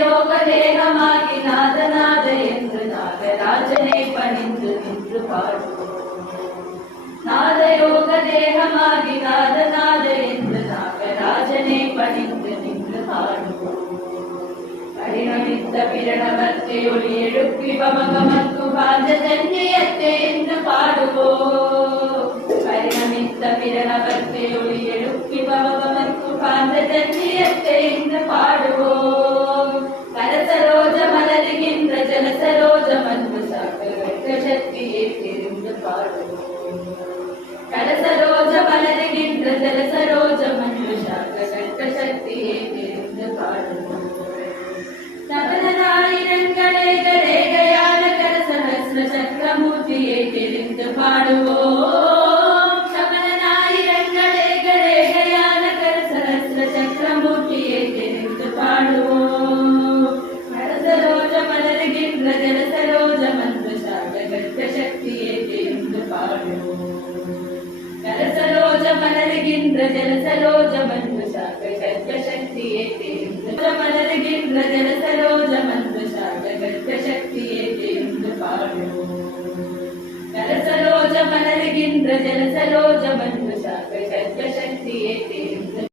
யோக தேகமாகி நாதநாத என்று நாகராஜனை பணிந்து நின்று பாடுவோம். நாதயோக தேகமாகி நாதநாத என்று நாகராஜனை பணிந்து நின்று பாடுவோம். பரிணமித்த பிரணவத்தை ஒளி எழுப்பி பமகமத்து பாஞ்சஜன்யத்தை என்று பாடுவோம். பரிணமித்த பிரணவத்தை ஒளி எழுப்பி பமகமத்து பாஞ்சஜன்யத்தை என்று பாடுவோம். கரசரோஜ மலருகின்ற ஜலசரோஜ மன்பு சாக்க சக்தியை தெரிந்து பாடுவோம். கரசரோஜ மலருகின்ற ஜலசரோஜ மன்பு சாக்க சக்தியை தெரிந்து பாடுவோம். சகலநாயிரங்களே கரேகையான கரசஹஸ்ர சக்கரமூர்த்தியை தெரிந்து பாடுவோம். சகலநாயிரங்களே கரேகையான கரசஹஸ்ர சக்கரமூர்த்தியை தெரிந்து பாடுவோம். கரசரோஜ மலருகின்ற ஜலசரோஜ மன்பு சாக்க சக்தியை தெரிந்து பாடுவோம். கரசரோஜ மலருகின்ற ஜலசரோஜ மன்பு சாக்க சக்தியை தெரிந்து மலருகின்ற ஜலசரோஜ மன்பு சாக்க சக்தியை தெரிந்து பாடுவோம். கரசரோஜ மலருகின்ற ஜலசரோஜ மன்பு சாக்க